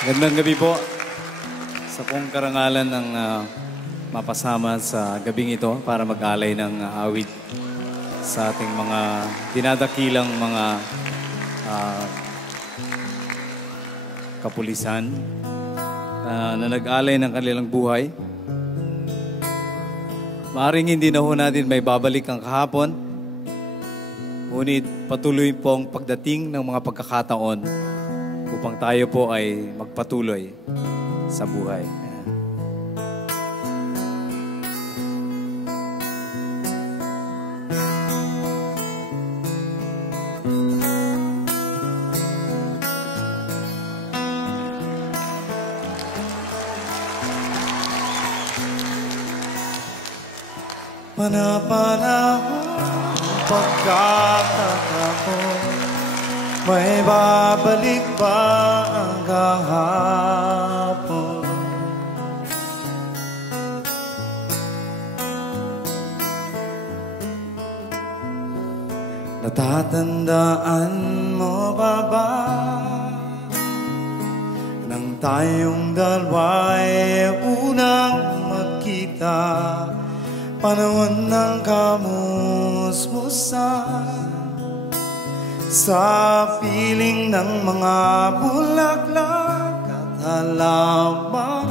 Magandang gabi po sa pong karangalan ng mapasama sa gabing ito para mag-alay ng awit sa ating mga dinadakilang mga kapulisan na nag-alay ng kanilang buhay. Maaring hindi na ho natin may babalik ang kahapon, ngunit patuloy pong pagdating ng mga pagkakataon upang tayo po ay magpatuloy sa buhay. Panapanahon pagkakataon, may babalik ba ang kahapon? Natatandaan mo ba nang tayong dalawa'y unang magkita? Panahon ng kamusmusan sa piling ng mga bulaklak at halaman,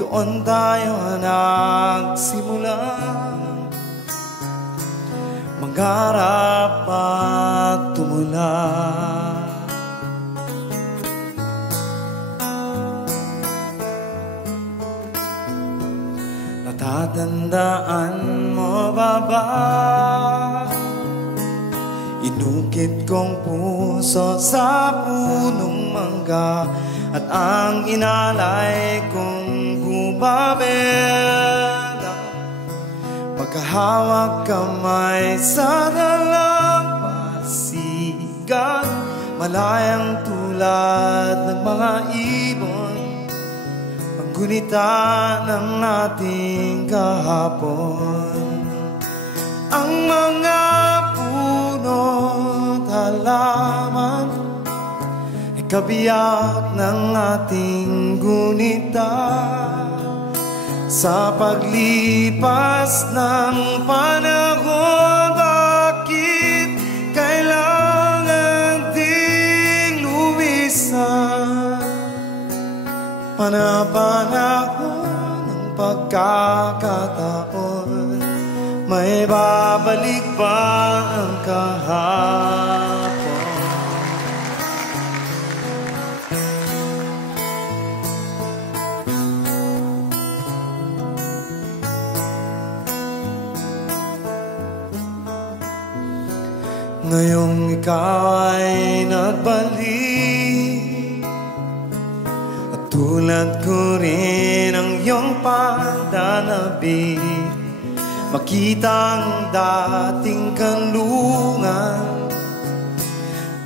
doon tayo nagsimula mangarap at tumula. Natatandaan mo ba? Inukit kong puso sa punong mangga at ang inalay kong gumabela, magkahawak kamay sa dalampasigan, malayang tulad ng mga ibon, paggunita ng ating kahapon. Ang mga puno't halaman ay kabiyak ng ating gunita. Sa paglipas ng panahon, bakit kailangan ding lumisan? Panapanahon ng pagkakataon, may babalik ba ang kahapon? Ngayong ikaw ay nagbalik, at tulad ko rin ang iyong pananabik, makita ang dating kanlungan,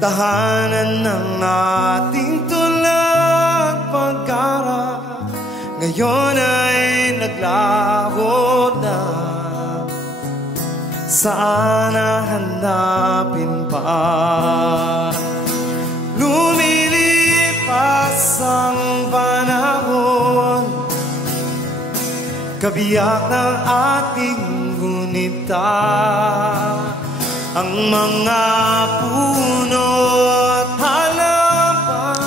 tahanan ng ating tulad pagkarap, ngayon ay naglaho na. Saan hanapin pa? Lumilipas ang panahon, kabiyak ng ating gunita. Ang mga puno at halaman,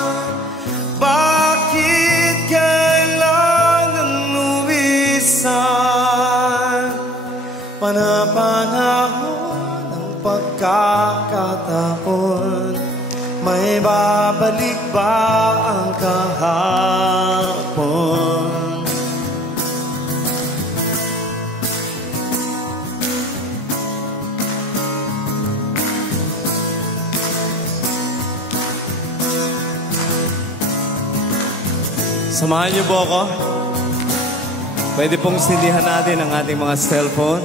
bakit kailangan lumisan? Panapanahon ng pagkakataon, may babalik ba ang kahapon? Samahan niyo po ako. Pwede pong sindihan natin ang ating mga cellphone.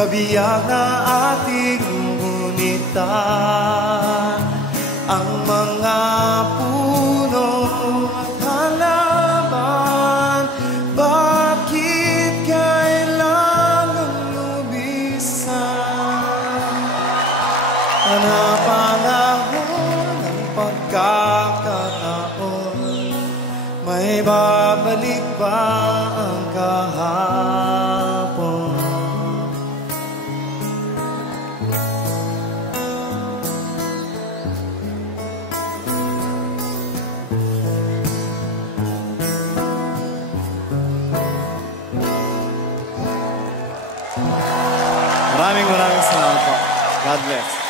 kabiyak na ating gunita. Ang mga puno at halaman, bakit kailangang lumisan? Panahon ng pagkakataon, may babalik ba ang kahapon? Maraming salamat po. God bless.